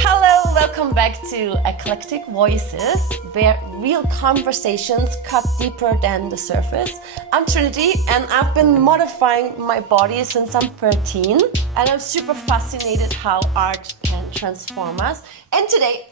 Hello, welcome back to Eclectic Voices, where real conversations cut deeper than the surface. I'm Trinity, and I've been modifying my body since I'm 13, and I'm super fascinated how art can transform us. And today,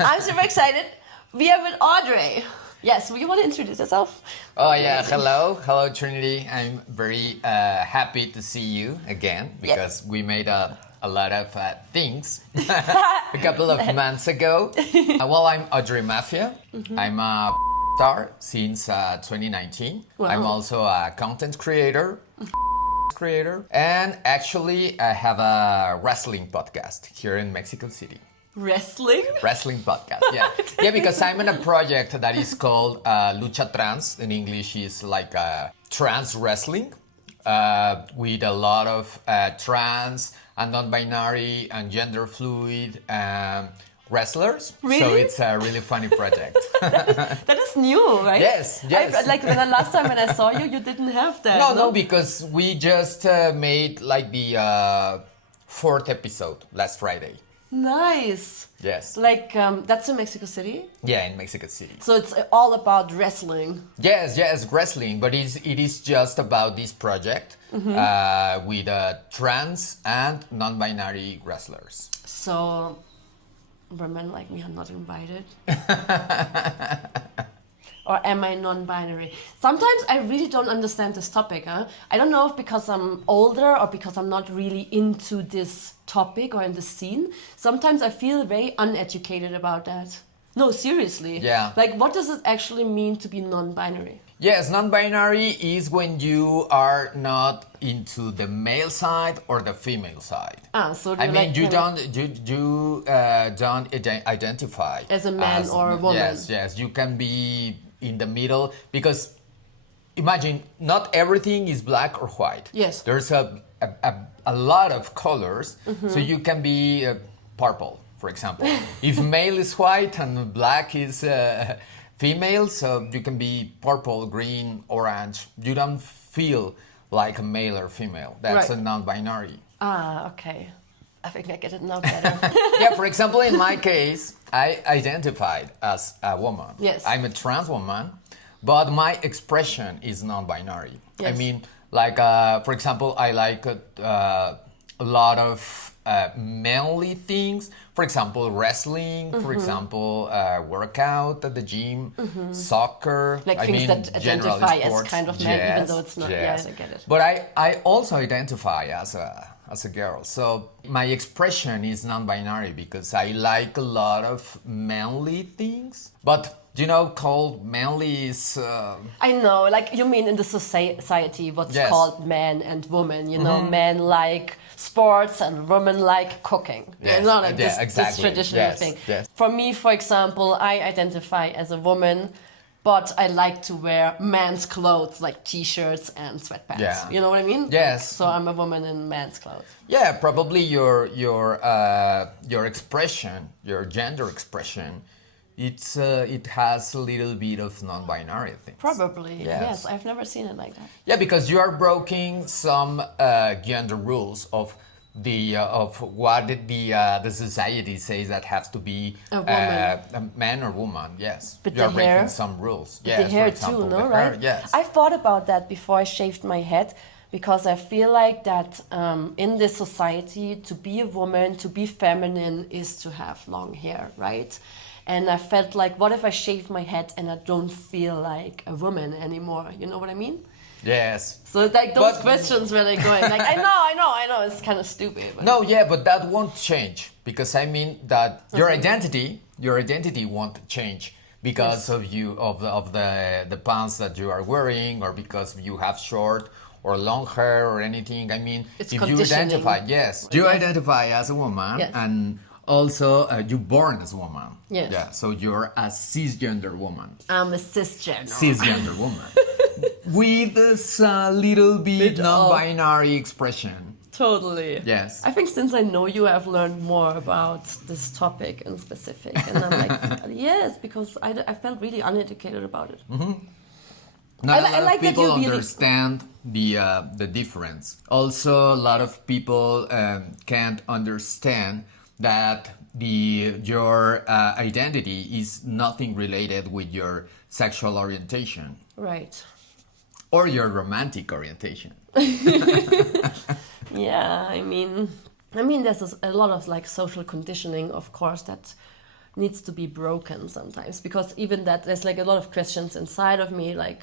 I'm super excited. We are with Audrey. Yes, will you want to introduce yourself? Oh yeah, hello Trinity. I'm very happy to see you again because we made a lot of things a couple of months ago. Well, I'm Audrey Mafia. I'm a star since 2019. Wow. I'm also a content creator, and actually I have a wrestling podcast here in Mexico City. Wrestling podcast, yeah. Yeah, because I'm in a project that is called Lucha Trans. In English is like trans wrestling with a lot of trans and non-binary and gender fluid wrestlers. Really? So it's a really funny project. that is new, right? Yes. Like the last time when I saw you, you didn't have that. No, because we just made like the fourth episode last Friday. Nice. Yes. Like, that's in Mexico City? Yeah, in Mexico City. So it's all about wrestling. Yes, wrestling, but it is just about this project with trans and non-binary wrestlers. So, women like me are not invited? Or am I non-binary? Sometimes I really don't understand this topic. I don't know if because I'm older or because I'm not really into this topic or in the scene. Sometimes I feel very uneducated about that. No, seriously. Yeah. Like, what does it actually mean to be non-binary? Yes, non-binary is when you are not into the male side or the female side. So I mean, like you don't identify as a man or a woman. Yes, you can be in the middle because imagine not everything is black or white. Yes. There's a lot of colors, so you can be purple, for example. If male is white and black is female, so you can be purple, green, orange. You don't feel like a male or female. That's Right. a non-binary. Okay. I think I get it now better. Yeah, for example, in my case, I identified as a woman. Yes. I'm a trans woman, but my expression is non-binary. Yes. I mean, like, for example, I like a lot of manly things. For example, wrestling, for example, workout at the gym, soccer. Like I things mean, that generally identify as sports. kind of men, even though it's not. Yes. Yeah, I get it. But I also identify as a girl. So my expression is non-binary because I like a lot of manly things. But, called manly is... I know, like you mean in the society what's Yes. called man and woman, men like sports and women like cooking. Yes. Like Yeah, this exactly. traditional Yes. thing. Yes. For me, for example, I identify as a woman, but I like to wear men's clothes like t-shirts and sweatpants. Yeah. You know what I mean? Yes. So I'm a woman in men's clothes. Yeah, probably your expression, your gender expression, it has a little bit of non-binary things. Probably, Yes. yes. I've never seen it like that. Yeah, because you are breaking some gender rules of what the society says that has to be A woman. a man or woman. Yes, But you are the hair? breaking some rules. The Yes, hair for example, too, no, the right? hair, yes. I thought about that before I shaved my head because I feel like that in this society, to be a woman, to be feminine is to have long hair, right? And I felt like, what if I shave my head and I don't feel like a woman anymore? You know what I mean? Yes. So like those But- questions were like going like, I know, it's kind of stupid. But No, yeah, but that won't change because I mean that your identity won't change because of the pants that you are wearing or because you have short or long hair or anything. I mean, It's if you conditioning. identify, yes, you identify as a woman Yes. and also you're born as a woman. Yes. Yeah, so you're a cisgender woman. I'm a cisgender. Cisgender woman. With this little bit non-binary expression. Totally. Yes. I think since I know you, I've learned more about this topic in specific. And I'm like, yes, because I felt really uneducated about it. Not I a lot like of that people you really- understand the difference. Also, a lot of people can't understand that your identity is nothing related with your sexual orientation Right. or your romantic orientation. Yeah, I mean, there's a lot of like social conditioning, of course, that needs to be broken sometimes, because even that there's like a lot of questions inside of me, like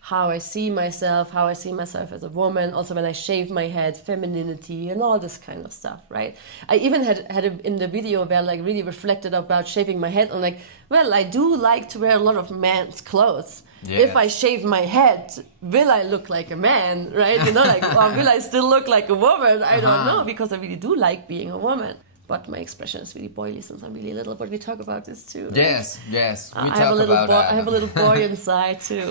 how I see myself as a woman, also when I shave my head, femininity and all this kind of stuff, right? I even had in the video where like really reflected about shaving my head. I'm like, well, I do like to wear a lot of men's clothes. Yes. If I shave my head, will I look like a man, right? You know, like, or will I still look like a woman? I don't know, because I really do like being a woman. But my expression is really boily since I'm really little, but we talk about this too. Right? Yes, we I talk have a little about boy, that. I have a little boy inside too.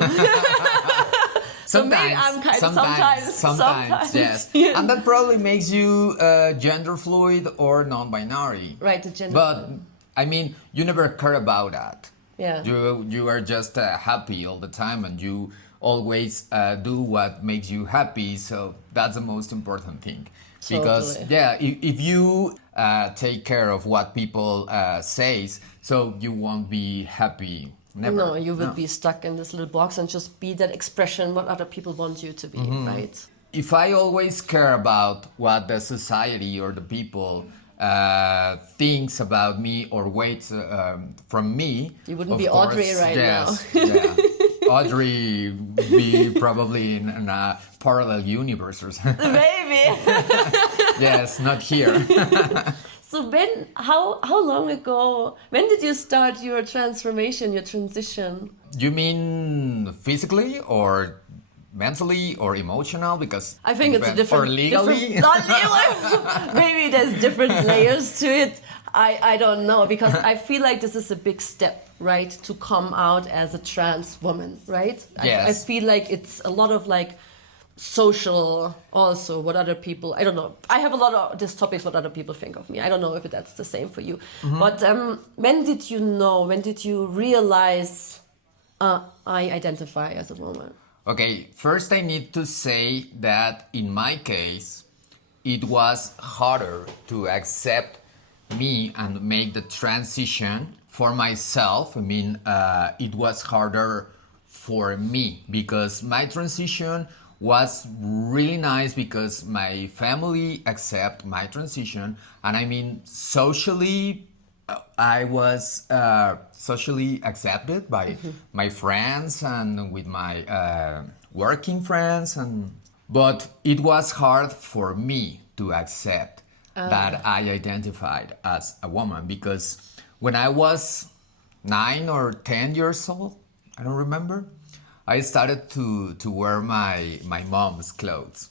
So maybe I'm kind of sometimes, yes. Yeah. And that probably makes you gender fluid or non-binary. Right, the gender. But I mean, you never care about that. Yeah. You are just happy all the time, and you always do what makes you happy. So that's the most important thing. Because Totally. yeah, if you take care of what people says, so you won't be happy. Never. No, you will be stuck in this little box and just be that expression what other people want you to be, right? If I always care about what the society or the people thinks about me or waits from me, You wouldn't of be course, Audrey right yes, now. Yeah. Audrey would be probably in a parallel universe or something. Maybe. Yes, not here. So how long ago, when did you start your transformation, your transition? You mean physically or mentally or emotional? Because I think it's a different... or legally. Not legally. Maybe there's different layers to it. I don't know, because I feel like this is a big step, right? To come out as a trans woman, right? Yes. I feel like it's a lot of like social also, what other people, I don't know. I have a lot of these topics, what other people think of me. I don't know if that's the same for you. But when did you realize I identify as a woman? Okay, first I need to say that in my case, it was harder to accept me and make the transition for myself. I mean, it was harder for me because my transition was really nice because my family accept my transition, and I mean socially I was socially accepted by my friends and with my working friends, but it was hard for me to accept that I identified as a woman, because when I was 9 or 10 years old, I don't remember, I started to wear my mom's clothes.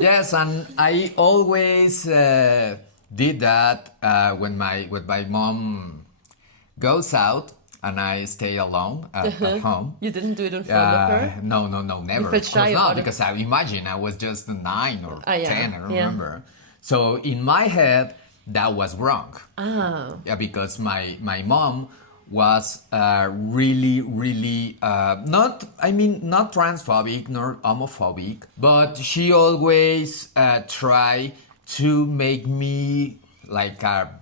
Yes, and I always did that when my mom goes out and I stay alone at home. You didn't do it in front of her? No, never. felt Of shy course about not, it? because I imagine I was just 9 or 10, I don't yeah. remember. So in my head, that was wrong. Ah. Yeah, because my mom was really not transphobic nor homophobic, but she always tried to make me like a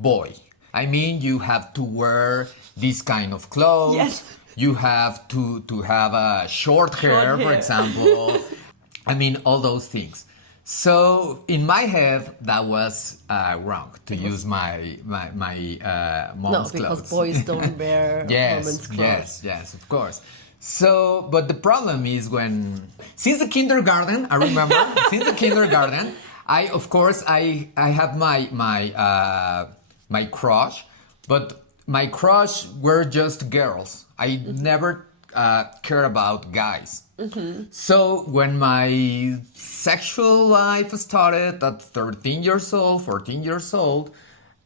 boy. I mean, you have to wear this kind of clothes. Yes. You have to have a short hair, for example. I mean, all those things. So in my head, that was wrong to use my mom's clothes. No, because boys don't wear women's clothes. Yes, of course. So, but the problem is since the kindergarten, I remember, since the kindergarten, I have my crush, but my crush were just girls. I never care about guys. So when my sexual life started at 13 years old, 14 years old,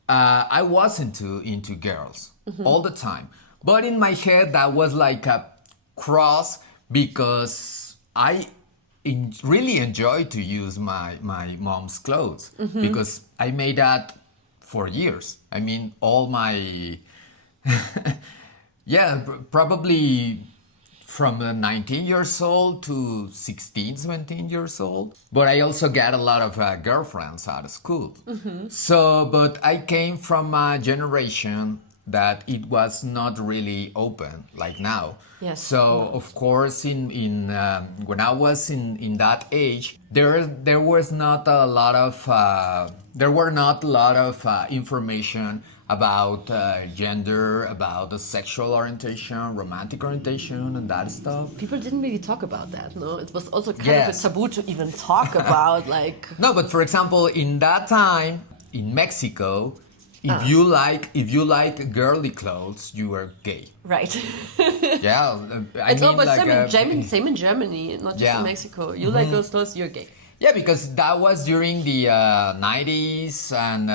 I was into girls all the time. But in my head, that was like a cross, because I really enjoy to use my mom's clothes, because I made that for years. I mean, all my, yeah, probably from 19 years old to 16, 17 years old. But I also got a lot of girlfriends out of school. So, but I came from a generation that it was not really open like now. Yes. So of course, in when I was in that age, there was not a lot of information about gender, about the sexual orientation, romantic orientation, and that stuff. People didn't really talk about that, no? It was also kind Yes. of a taboo to even talk about, like... No, but for example, in that time in Mexico, if you like girly clothes, you were gay. Right. Yeah, I It's mean, almost like, same in Germany, not just Yeah. in Mexico. You like those clothes, you're gay. yeah, because that was during the 90s and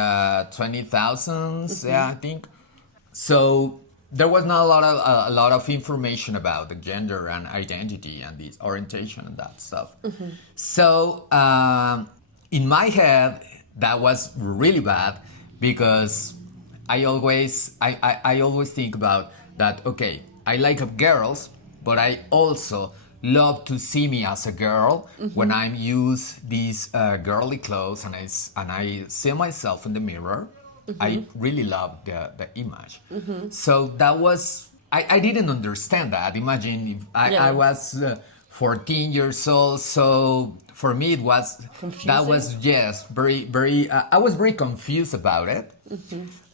2000s, yeah, I think. So there was not a lot of information about the gender and identity and this orientation and that stuff. So in my head, that was really bad because I always think about that. Okay, I like girls, but I also love to see me as a girl when I use these girly clothes and I see myself in the mirror. I really love the image. So that was I didn't understand that. Imagine if I was 14 years old. So for me it was Confusing? that was very I was very confused about it.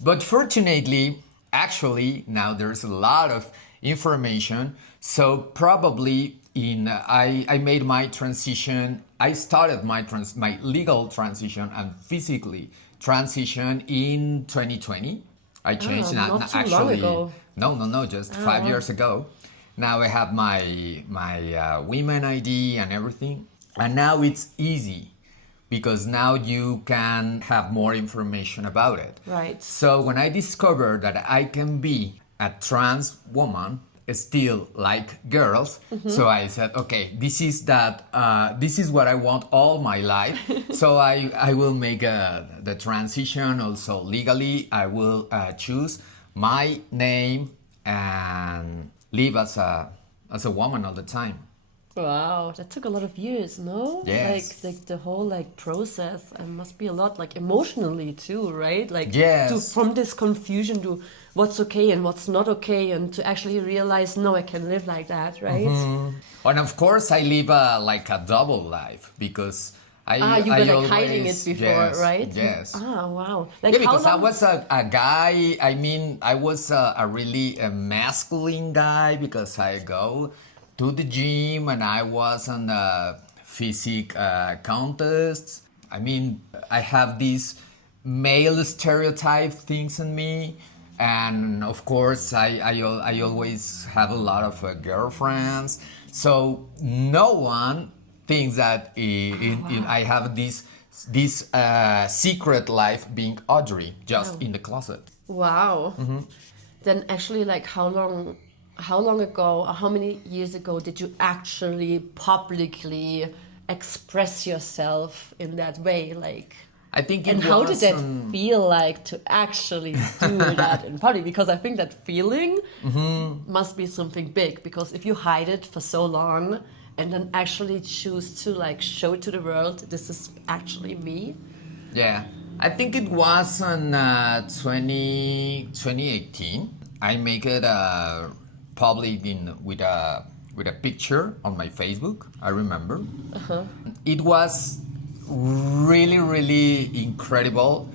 But fortunately, actually now there's a lot of information. So probably I made my transition. I started my legal transition and physically transition in 2020. I changed not too long actually. ago. No, just 5 years ago. Now I have my women ID and everything, and now it's easy because now you can have more information about it. Right. So when I discovered that I can be a trans woman, still like girls, so I said, okay, this is what I want all my life. So I will make the transition also legally. I will choose my name and live as a woman all the time. Wow, that took a lot of years, no? Yes. Like the whole process must be a lot, emotionally too, right? Yes. From this confusion to what's okay and what's not okay, and to actually realize, no, I can live like that, right? And of course, I live a double life because you were hiding it before, yes, right? Yes. Wow. Yeah, because I was a guy. I mean, I was a really masculine guy because I go to the gym and I was on physique contests. I mean, I have these male stereotype things in me. And of course, I always have a lot of girlfriends. So no one thinks that I have this secret life being Audrey, just in the closet. Wow. Then actually, how long ago, or how many years ago did you actually publicly express yourself in that way? I think and how did that feel like to actually do that in public? Because I think that feeling must be something big. Because if you hide it for so long and then actually choose to show it to the world, this is actually me. Yeah, I think it was in 2018. I make it public with a picture on my Facebook. I remember. It was really, really incredible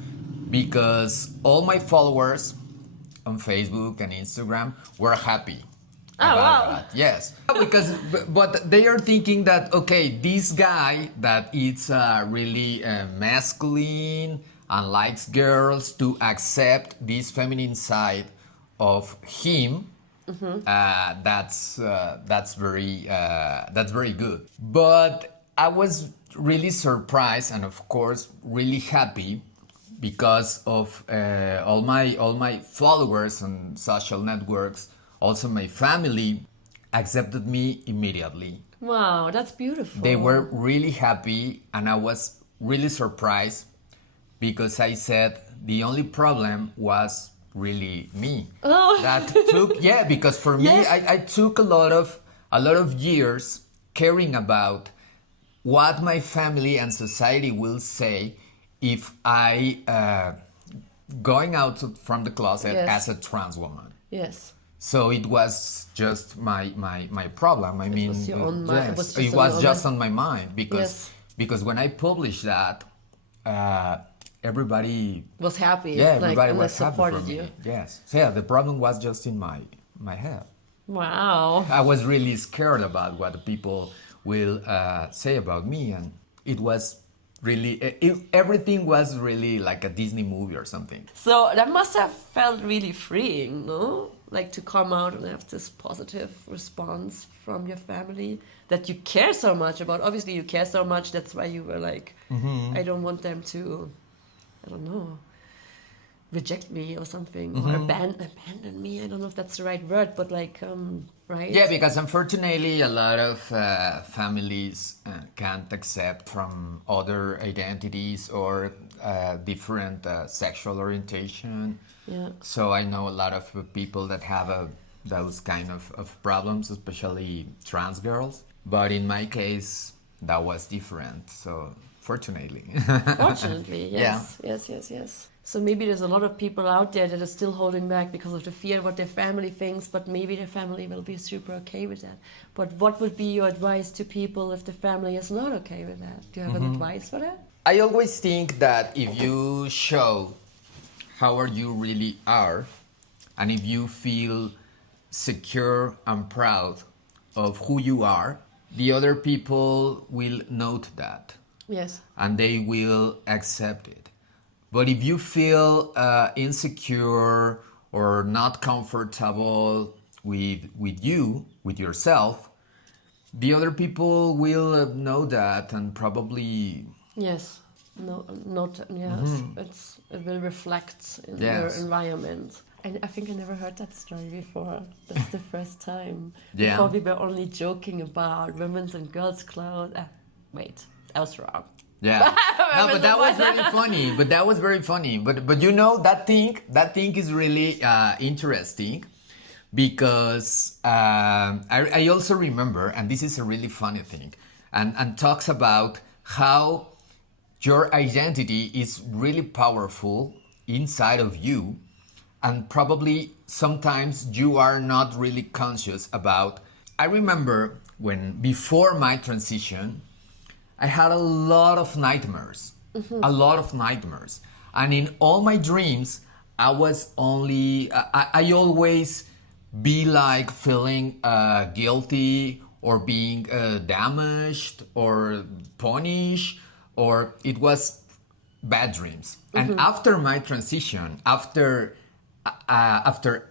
because all my followers on Facebook and Instagram were happy about that. Yes, because but they are thinking that okay, this guy that is really masculine and likes girls to accept this feminine side of him. That's very good. But I was really surprised and of course really happy because of all my followers on social networks, also my family accepted me immediately. Wow, that's beautiful. They were really happy and I was really surprised because I said the only problem was really me. Oh. That took because for me I took a lot of a lot of years caring about what my family and society will say if I going out from the closet Yes. as a trans woman. Yes. So it was just my problem. I mean, was your own mind. yes, It was just on on my mind because Yes. when I published that, everybody Was happy. yeah like, everybody and was they happy for supported me. you. Yes, so yeah, the problem was just in my head. Wow. I was really scared about what people will say about me, and it was really everything was really like a Disney movie or something. So that must have felt really freeing, no? Like to come out and have this positive response from your family that you care so much about. Obviously, you care so much. That's why you were like, I don't want them to, I don't know, reject me or something, or abandon me. I don't know if that's the right word, but like, right? Yeah, because unfortunately, a lot of families can't accept from other identities or different sexual orientation. Yeah. So I know a lot of people that have those kind of problems, especially trans girls. But in my case, that was different. So fortunately. Fortunately, yes. Yes. So maybe there's a lot of people out there that are still holding back because of the fear of what their family thinks, but maybe their family will be super okay with that. But what would be your advice to people if the family is not okay with that? Do you have an advice for that? I always think that if you show how you really are, and if you feel secure and proud of who you are, the other people will note that. Yes. And they will accept it. But if you feel insecure or not comfortable with yourself, the other people will know that and probably Yes. No, not yes. It will reflect in your Yes. environment. And I think I never heard that story before. That's the first time. Yeah. Before we were only joking about women's and girls' clothes. Wait, I was wrong. yeah. No, but that was very funny. But that was very funny. But you know that thing is really interesting because I also remember, and this is a really funny thing, and talks about how your identity is really powerful inside of you, and probably sometimes you are not really conscious about. I remember when before my transition, I had a lot of nightmares, and in all my dreams, I always be like feeling guilty or being damaged or punished, or it was bad dreams. And after my transition, after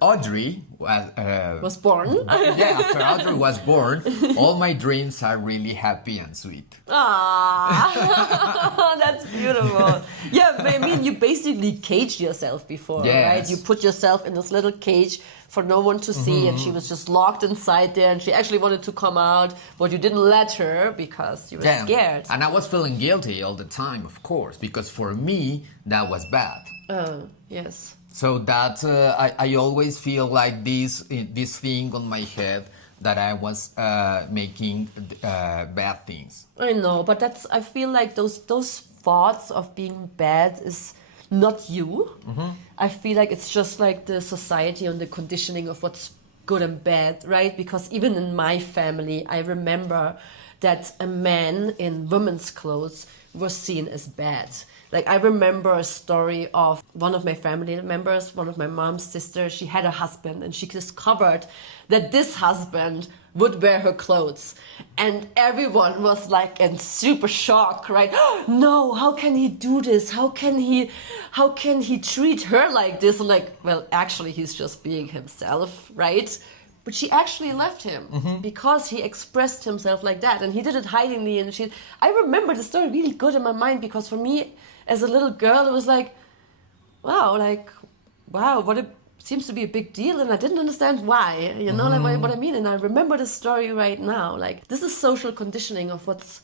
Audrey Was born. after Audrey was born, all my dreams are really happy and sweet. Ah, that's beautiful. Yeah, I mean, you basically caged yourself before, Yes. right? You put yourself in this little cage for no one to see, and she was just locked inside there, and she actually wanted to come out, but you didn't let her because you were scared. And I was feeling guilty all the time, of course, because for me, that was bad. Oh, yes. So that I always feel like this thing on my head that I was making bad things. I know, but I feel like those thoughts of being bad is not you. I feel like it's just like the society and the conditioning of what's good and bad, right? Because even in my family, I remember that a man in women's clothes was seen as bad. Like, I remember a story of one of my family members, one of my mom's sisters. She had a husband, and she discovered that this husband would wear her clothes. And everyone was like in super shock, right? No, how can he do this? How can he treat her like this? Like, well, actually, he's just being himself, right? But she actually left him because he expressed himself like that, and he did it hidingly. And I remember the story really good in my mind, because for me, as a little girl, it was like, wow, what it seems to be a big deal, and I didn't understand why. You know, like what I mean. And I remember the story right now. Like, this is social conditioning of what's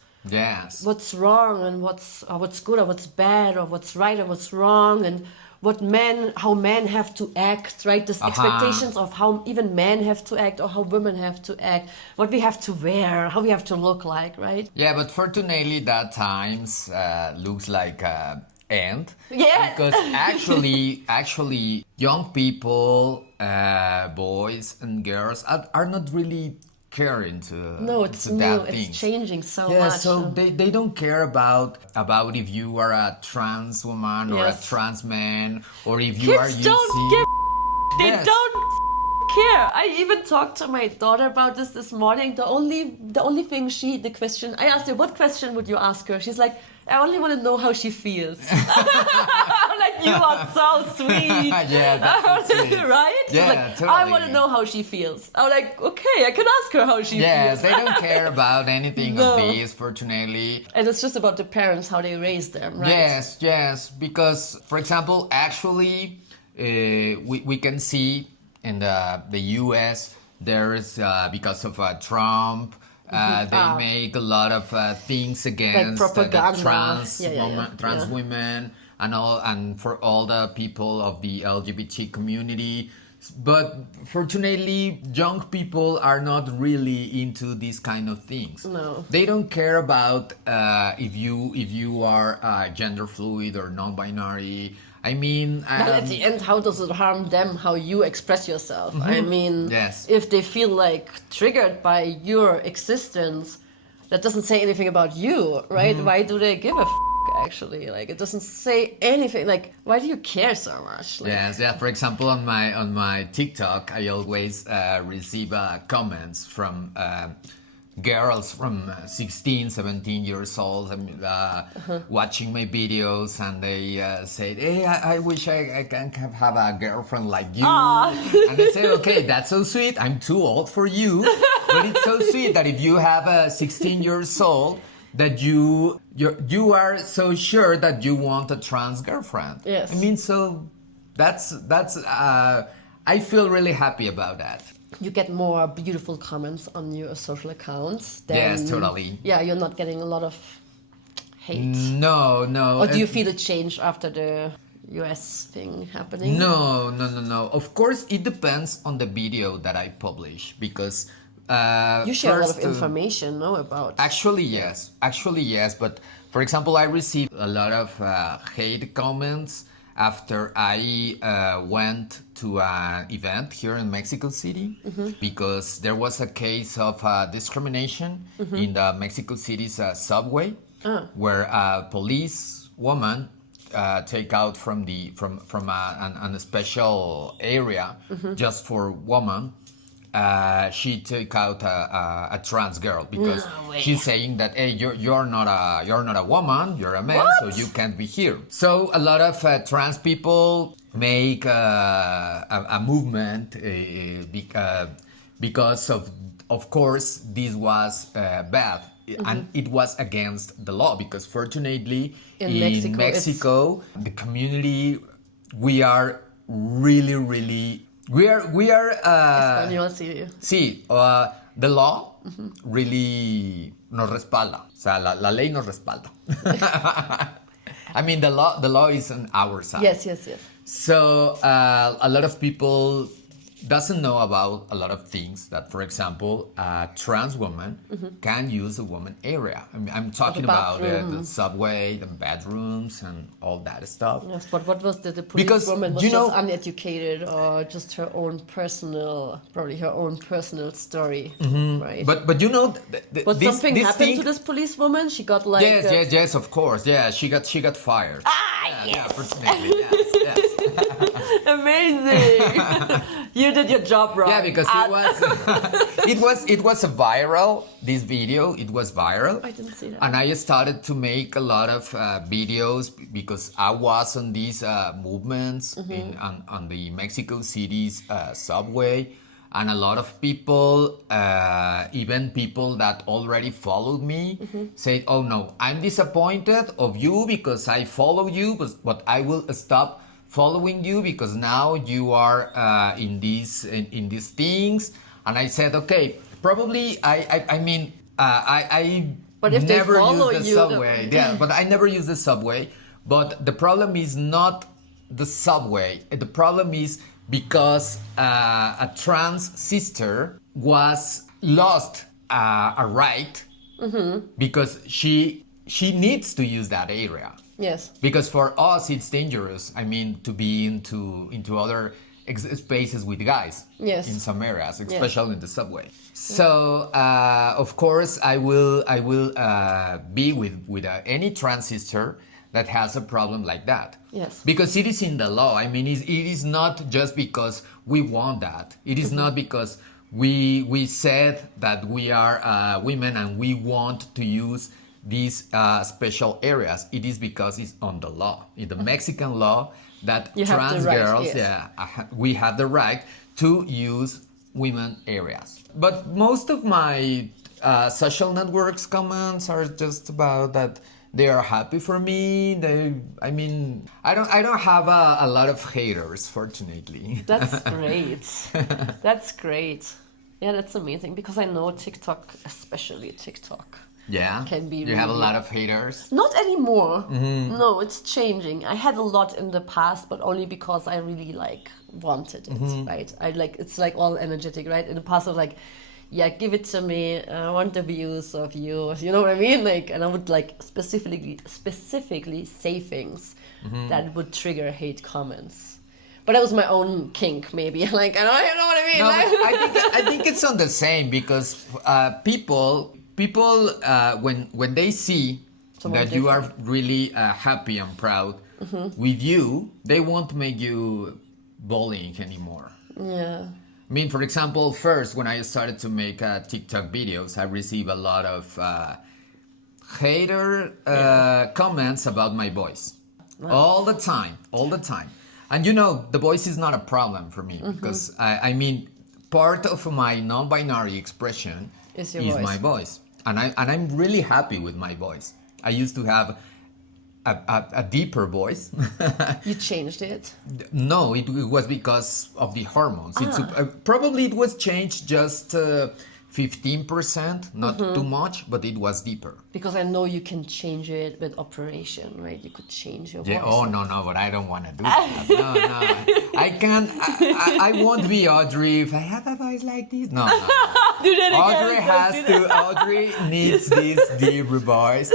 wrong and what's good or what's bad or what's right or what's wrong, and how men have to act, right? This expectations of how even men have to act or how women have to act, what we have to wear, how we have to look like, right? Yeah, but fortunately that times looks like end. Yeah. Because actually young people, boys and girls are not really caring to It's to new. that It's things. changing so Yeah, much. so they don't care about if you are a trans woman or a Yes. trans man, or if you are Kids using. don't give. They Yes. don't care. I even talked to my daughter about this morning. The only thing the question I asked her, what question would you ask her? She's like, I only want to know how she feels. I'm like, you are so sweet. Yeah, that's so sweet. Right? Yeah, She's like, totally. I want to know how she feels. I'm like, okay, I can ask her how she Yes, feels. they don't care about anything No. of this, fortunately. And it's just about the parents, how they raise them, right? Yes, because, for example, actually, we can see in the U.S. there is because of Trump. They make a lot of things against the propaganda. trans Yeah. trans women and for all the people of the LGBT community. But fortunately, young people are not really into these kind of things. No. They don't care about if you are gender fluid or non-binary. I mean, But at the end, how does it harm them how you express yourself? I mean, Yes. if they feel like triggered by your existence, that doesn't say anything about you, right? Why do they give a actually? Like, it doesn't say anything. Like, why do you care so much? Like, yes, yeah. For example, on my TikTok, I always receive comments from girls from 16, 17 years old watching my videos, and they say, hey, I wish I can have a girlfriend like you. And I say, okay, that's so sweet. I'm too old for you, but it's so sweet that if you have a 16 years old, that you are so sure that you want a trans girlfriend. Yes. I mean, so that's I feel really happy about that. you get more beautiful comments on your social accounts. Yes, totally. Yeah, you're not getting a lot of hate. No. Or do you feel a change after the US thing happening? No. Of course, it depends on the video that I publish because You share a lot of first, information, no, about... Actually, yes. But for example, I received a lot of hate comments after I went to an event here in Mexico City because there was a case of discrimination in the Mexico City's subway where a police woman take out from a special area just for women. She took out a trans girl because she's saying that, hey, you're not a woman, you're a man, so you can't be here. So a lot of trans people make a movement because of course this was bad and it was against the law because fortunately in Mexico the community we are really we are Español, sí. sí, the law really nos respalda. O sea, la ley nos respalda. I mean, the law is on our side. Yes. So a lot of people doesn't know about a lot of things that, for example, a trans woman can use a woman area. I mean, I'm talking about the subway, the bedrooms, and all that stuff. Yes, but what was the police woman was just uneducated or just her own personal story, right? But you know, but something happened to this police woman. She got like yes, of course, yeah. She got fired. Yes. Personally, yes. Amazing. You did your job right. Yeah, because it was a viral. This video, it was viral. I didn't see that. And I started to make a lot of videos because I was on these movements on the Mexico City's subway, and a lot of people, even people that already followed me, said, "Oh no, I'm disappointed of you because I follow you, but I will stop following you because now you are in these things." And I said, okay, probably I mean I but if never they follow use the you, subway. Yeah, but I never use the subway. But the problem is not the subway. The problem is because a trans sister was lost a ride because she needs to use that area. Yes. Because for us it's dangerous. I mean, to be into other spaces with guys. Yes. In some areas, especially in the subway. So of course I will be with any trans sister that has a problem like that. Yes. Because it is in the law. I mean, it is not just because we want that. It is not because we said that we are women and we want to use these special areas. It is because it's on the law, in the Mexican law, that You have trans the right, girls, yes. we have the right to use women areas. But most of my social networks comments are just about that they are happy for me. I don't have a lot of haters, fortunately. That's great. That's great. Yeah, that's amazing because I know TikTok, especially TikTok. Yeah, can be you have a really- lot of haters. Not anymore. No, it's changing. I had a lot in the past, but only because I really wanted it, right? It's all energetic, right? In the past I was like, yeah, give it to me. I want the views of you. You know what I mean? And I would specifically say things that would trigger hate comments. But that was my own kink, maybe. I don't know what I mean. No, but I think it's on the same because people when they see Someone that you are different. really happy and proud with you, they won't make you bullying anymore. Yeah. I mean, for example, first when I started to make TikTok videos, I received a lot of hater comments about my voice. All the time. And the voice is not a problem for me because I mean, part of my non-binary expression Is is your voice. my voice. And I'm really happy with my voice. I used to have a deeper voice. You changed it? No, it was because of the hormones. Probably it was changed just 15%, not too much, but it was deeper. Because I know you can change it with operation, right? You could change your Yeah. voice. Oh no, but I don't want to do that. No. I can't. I won't be Audrey if I have a voice like this. No. Do that again. Audrey needs this deep voice.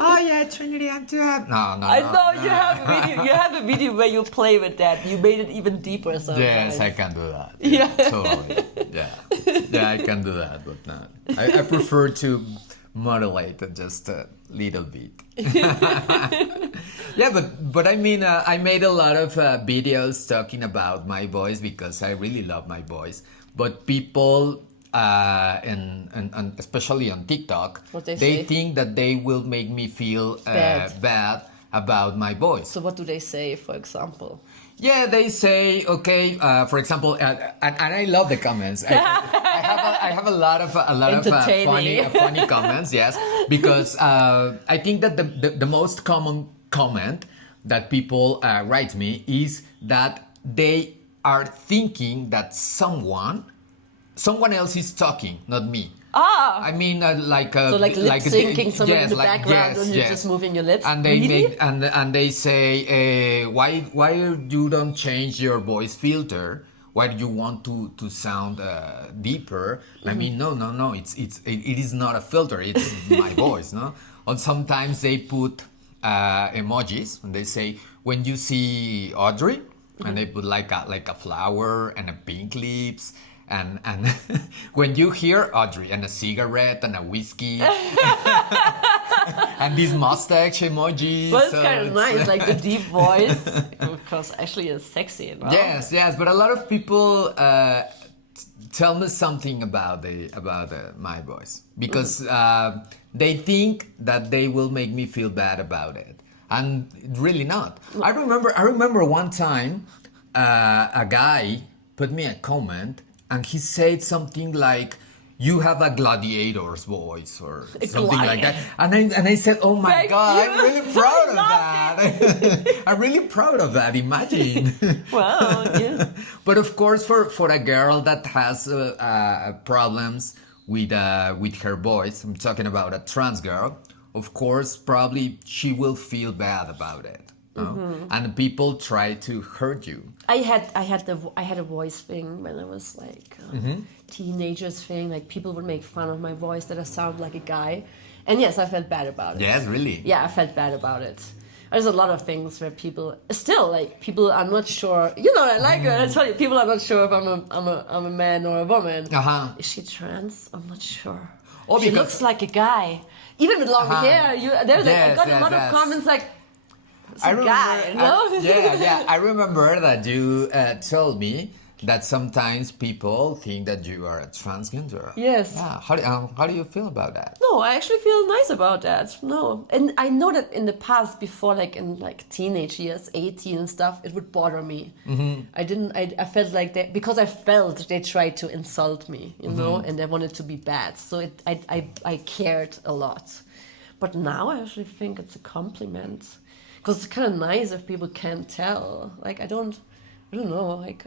Oh yeah, Trinity, I'm too happy. No. I know you have a video. You have a video where you play with that. You made it even deeper. Sometimes. Yes, I can do that. Yeah. Totally. Yeah, I can do that, but not. I prefer to modulate it just a little bit. Yeah, but I mean, I made a lot of videos talking about my voice because I really love my voice. But people, and especially on TikTok, What they they say? think that they will make me feel bad about my voice. So what do they say, for example? Yeah, they say, okay, for example, and I love the comments. I have a lot of funny comments, yes, because I think that the most common comment that people write me is that they are thinking that someone else is talking, not me. I mean, lip syncing someone in the background and you're just moving your lips. And they Really? and they say, why you don't change your voice filter? Why do you want to sound deeper? I mean, no. It is not a filter. It's my voice, no. And sometimes they put emojis and they say, when you see Audrey, and they put like a flower and a pink lips. And when you hear Audrey and a cigarette and a whiskey and this mustache emoji. Well, it's kind of nice, like the deep voice, because actually it's sexy. No? Yes, but a lot of people tell me something about my voice because they think that they will make me feel bad about it, and really not. I remember one time a guy put me a comment. And he said something like, "You have a gladiator's voice," or something like that. And I said, "Oh my God, I'm really proud of that. I'm really proud of that. Imagine." Wow. Yeah. But of course, for a girl that has problems with her voice, I'm talking about a trans girl. Of course, probably she will feel bad about it. no? And people try to hurt you. I had a voice thing when I was like teenagers thing. Like people would make fun of my voice that I sound like a guy, and yes, I felt bad about it. Yes, really. Yeah, I felt bad about it. There's a lot of things where people are not sure. You know, I tell you, people are not sure if I'm a man or a woman. Is she trans? I'm not sure. Oh, she looks like a guy, even with long hair. I got a lot of comments like, it's a guy, no? I remember that you told me that sometimes people think that you are a transgender. Yes. Yeah. How do you feel about that? No, I actually feel nice about that. No, and I know that in the past, before, like in like teenage years, 18 and stuff, it would bother me. I felt like that because I felt they tried to insult me, you know, and they wanted to be bad. So I cared a lot. But now I actually think it's a compliment because it's kind of nice if people can't tell. Like I don't know. Like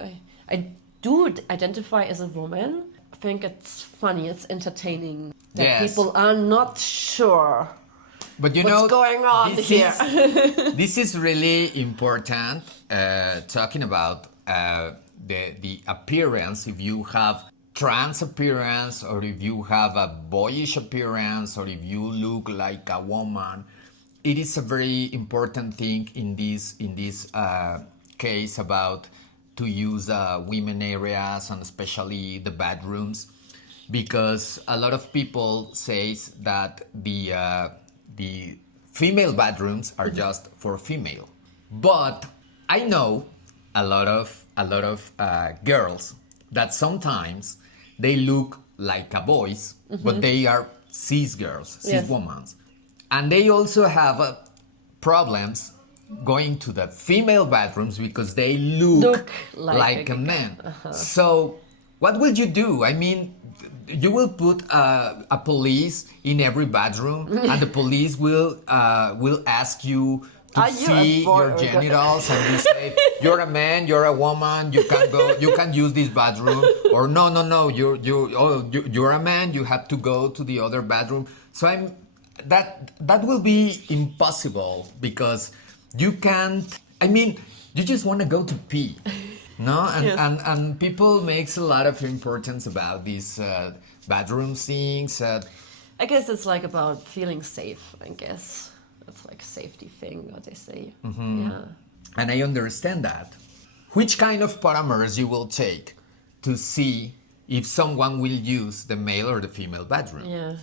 I do identify as a woman. I think it's funny, it's entertaining that people are not sure but you what's going on here. This is really important, talking about the appearance. If you have trans appearance, or if you have a boyish appearance, or if you look like a woman, it is a very important thing in this case about to use women areas and especially the bedrooms, because a lot of people says that the female bedrooms are just for female. But I know a lot of girls that sometimes they look like a boys, but they are cis girls, cis women, and they also have problems going to the female bedrooms because they look like a man. So what will you do? I mean, you will put a police in every bedroom, and the police will ask you to see your genitals, and you say you're a man, you're a woman, you can go, you can use this bedroom, or no, you're a man, you have to go to the other bedroom. So that will be impossible because you can't. I mean, you just want to go to pee, no? And people makes a lot of importance about these bedroom things. I guess it's like about feeling safe. I guess it's like a safety thing, what they say. Yeah. And I understand that. Which kind of parameters you will take to see if someone will use the male or the female bedroom? Yeah.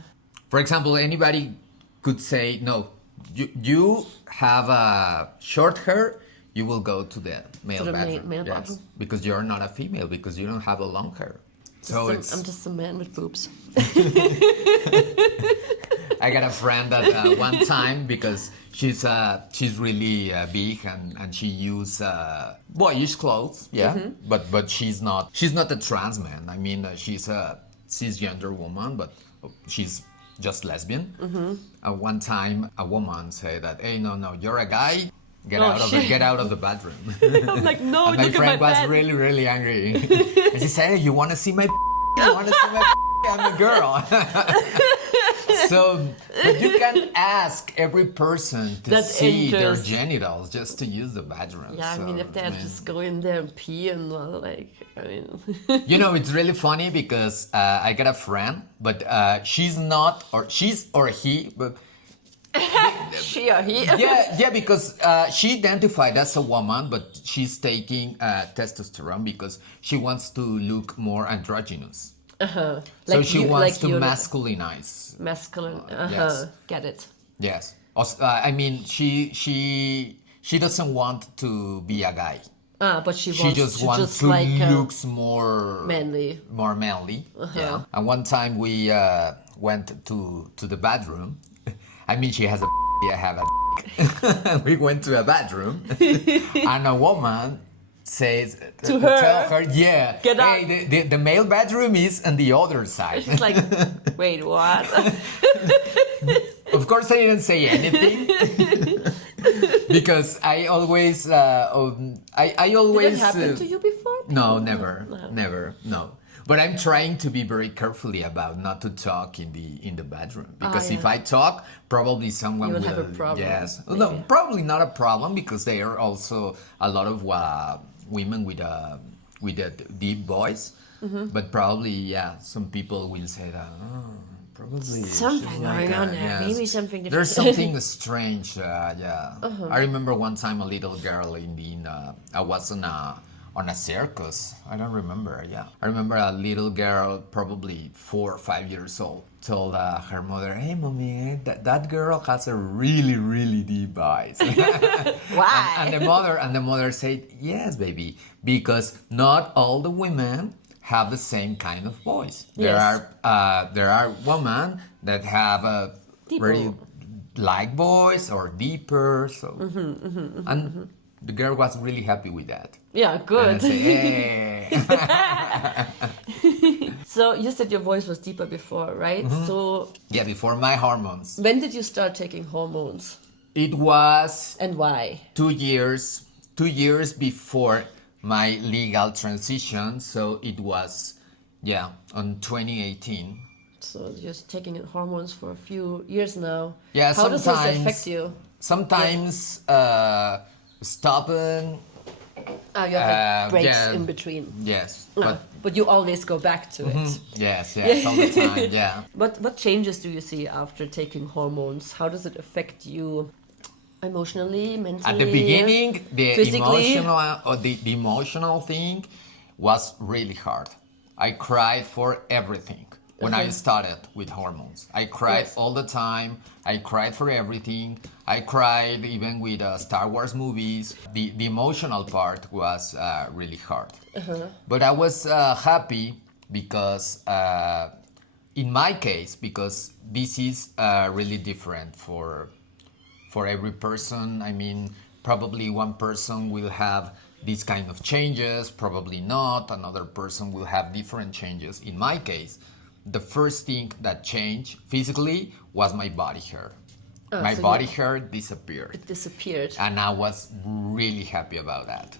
For example, anybody could say, no, you have a short hair, you will go to the male bedroom. Male bedroom. Because you're not a female, because you don't have a long hair. So I'm just a man with boobs. I got a friend that one time, because she's really big and she use boyish clothes, but she's not a trans man. I mean, she's a cisgender woman, but she's just lesbian. One time, a woman said that, "Hey, no, you're a guy. Get out of the bedroom." I'm like, no, and my friend was really, really angry. And she said, "Hey, you want to see my? You want to see my? I'm a girl." So, but you can ask every person to see their genitals just to use the bathroom. Yeah, I mean, if they just go in there and pee and You know, it's really funny because I got a friend, but she's not, or she's or he, but she or he. yeah, because she identified as a woman, but she's taking testosterone because she wants to look more androgynous. So she wants to masculinize. Masculine. Yes. Get it. Yes. I mean, she doesn't want to be a guy. But she just wants to look more manly. More manly. Yeah. And one time we went to the bathroom. I mean, she has a. I have a. We went to a bathroom, and a woman says to her, tell her, get out. Hey, the male bedroom is on the other side. She's like, wait, what? Of course, I didn't say anything because I always. Did it happen to you before? No, never. No. But I'm trying to be very carefully about not to talk in the bedroom, because if I talk, probably someone You will will have a problem, Yes, maybe. no, probably not a problem, because there are also a lot of women with a deep voice. But probably, yeah, some people will say that. Oh, probably Something she's going on there. yes. Maybe something different. There's something strange. Yeah, I remember one time a little girl I was on a circus. I don't remember. Yeah, I remember a little girl, probably 4 or 5 years old, told her mother, "Hey, mommy, that girl has a really, really deep voice." Why? And the mother said, "Yes, baby, because not all the women have the same kind of voice. Yes. There are women that have a Deeper. very light voice or deeper." So, and the girl was really happy with that. Yeah, And I good. say, "Hey." So you said your voice was deeper before, right? So Yeah, before my hormones, when did you start taking hormones it was and why? 2 years. 2 years before my legal transition. So it was, yeah, on 2018. So you're taking hormones for a few years now. Yeah, How does this sometimes- affect you? Sometimes stopping. You have breaks yeah. in between. Yes, But you always go back to it. yes, all the time. Yeah. What changes do you see after taking hormones? How does it affect you emotionally, mentally? At the beginning, the physically? the emotional thing was really hard. I cried for everything when I started with hormones. I cried Yes. all the time. I cried for everything. I cried even with Star Wars movies. The emotional part was really hard. But I was happy because, in my case, because this is really different for every person. I mean, probably one person will have these kind of changes, probably not. Another person will have different changes. In my case, the first thing that changed physically was my body hair. My so body hair disappeared. It disappeared. And I was really happy about that.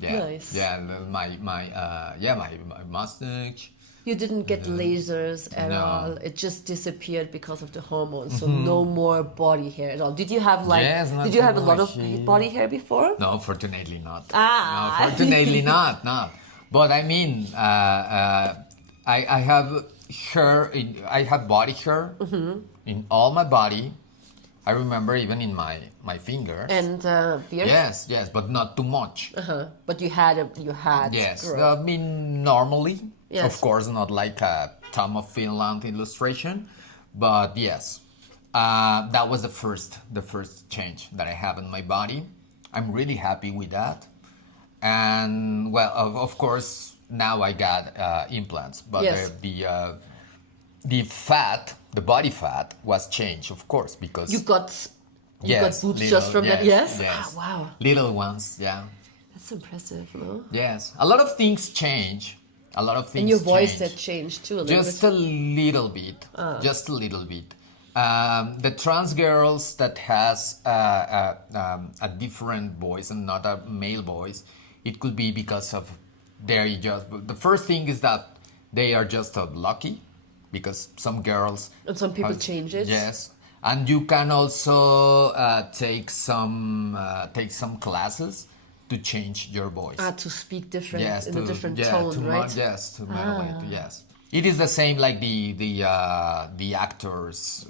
Yeah. Nice. Yeah, my mustache. You didn't get lasers at No. all. It just disappeared because of the hormones. So no more body hair at all. Did you have Yes, not did you have a too lot of much, body hair before? No, fortunately not. Ah. No, fortunately not. But I mean, I have hair. I have body hair in all my body. I remember even in my fingers. And beard? Yes, but not too much. But you had Yes, growth. I mean normally. Yes. Of course, not like a Tom of Finland illustration, but yes, that was the first change that I have in my body. I'm really happy with that, and well, of course, now I got implants, but Yes. the fat, the body fat, was changed, of course, because You got yes, boobs little- just from that? Yes? Yes. Ah, wow. Little ones, yeah. That's impressive, no? Yes, a lot of things change. A lot of things. And your voice change. had changed too a little Just bit. a little bit. Just a little bit. The trans girls that has a different voice and not a male voice, it could be because of the first thing is that they are just lucky, because some girls And some people change it. Yes, and you can also take some classes to change your voice. To speak different Yes, in a different yeah, tone, to right? Yes, to modulate. Yes, it is the same like the actors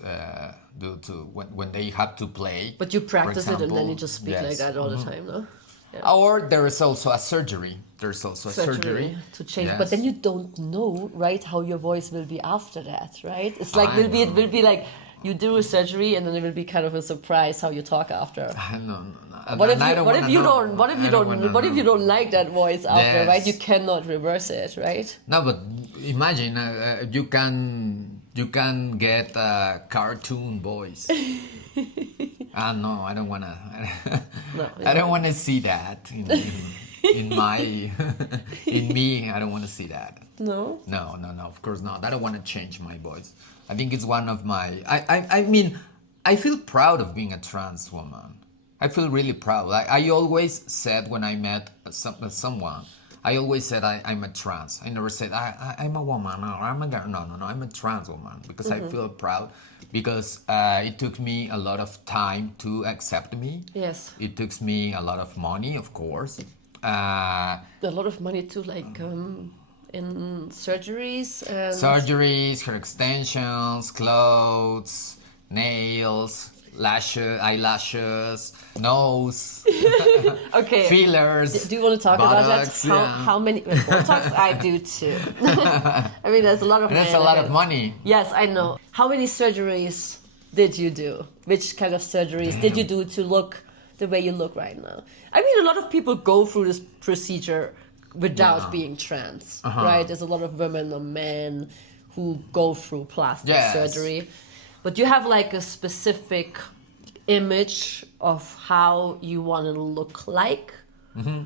do to when they have to play. But you for practice it and then you example. just speak Yes. like that all the time, no? Or there is also a surgery. There's also a surgery to change, Yes. but then you don't know, right, how your voice will be after that, right? It's like I it will be like you do a surgery and then it will be kind of a surprise how you talk after. No. What if And I you don't what if wanna you know. don't what if you I don't don't wanna what if know. you don't like that voice after, Yes. right? You cannot reverse it, right? No, but imagine you can get a cartoon voice. No, I don't wanna. No, I don't wanna see that in my in me. I don't wanna see that. No. No, of course not. I don't want to change my voice. I think it's one of my. I mean, I feel proud of being a trans woman. I feel really proud. I always said when I met someone, I always said I'm a trans. I never said I'm a woman or I'm a girl. No, I'm a trans woman because I feel proud because it took me a lot of time to accept me. Yes. It took me a lot of money, of course. A lot of money too, like in surgeries and... Surgeries, hair extensions, clothes, nails, lashes, eyelashes, nose, okay. fillers. Do you want to talk about that? How many Botox? I do too. I mean, there's a lot of. That's a lot of money. Yes, I know. How many surgeries did you do? Which kind of surgeries did you do to look the way you look right now? I mean, a lot of people go through this procedure without being trans, right? There's a lot of women or men who go through plastic surgery. But you have like a specific image of how you want to look like? Mm-hmm.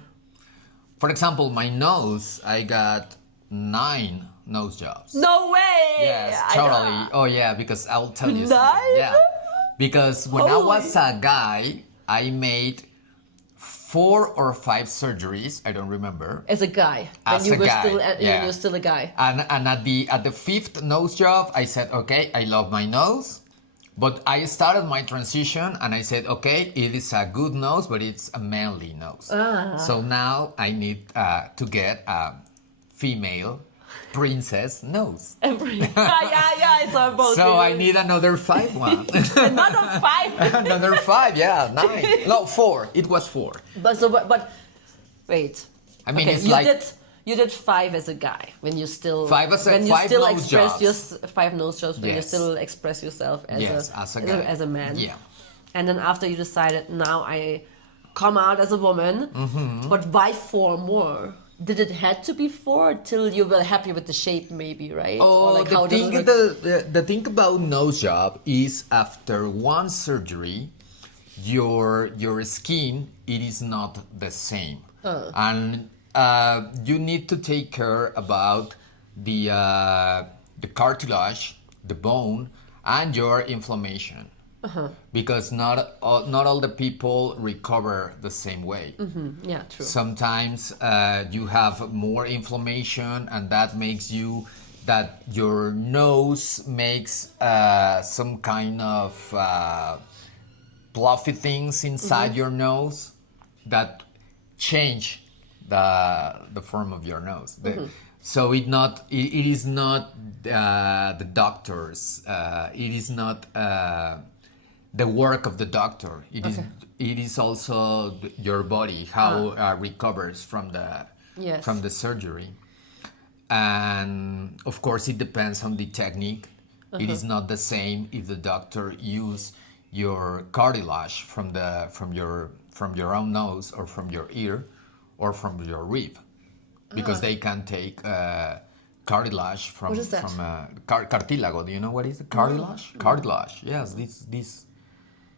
For example, my nose, I got 9 nose jobs. No way! Yes, totally. Oh yeah, because I'll tell you something. 9? Yeah. Because when I was a guy, I made 4 or 5 surgeries. I don't remember. As a guy, when you were still a guy. And at the 5th nose job, I said, okay, I love my nose, but I started my transition and I said, okay, it is a good nose, but it's a manly nose. So now I need to get a female princess nose. I saw both. So I need another 5 one. Another 5? Another 5, 9. No, 4. It was 4. But wait. I mean, okay, it's you did 5 as a guy when you still 5 nose jobs. 5 nose jobs when you still express yourself as a man. Yeah. And then after you decided now I come out as a woman, but why 4 more? Did it had to be 4 till you were happy with the shape, maybe, right? Oh, like the thing about nose job is after one surgery, your skin it is not the same, and you need to take care about the cartilage, the bone, and your inflammation. Because not all the people recover the same way. Yeah, true. Sometimes you have more inflammation, and that makes that your nose makes some kind of fluffy things inside your nose that change the form of your nose. So it is not the doctors. It is not the work of the doctor. It is also your body how recovers from the surgery, and of course it depends on the technique. It is not the same if the doctor use your cartilage from your own nose or from your ear or from your rib, because they can take cartilage from what is that? Cartílago. Do you know what is the cartilage? Cartilage. Yes,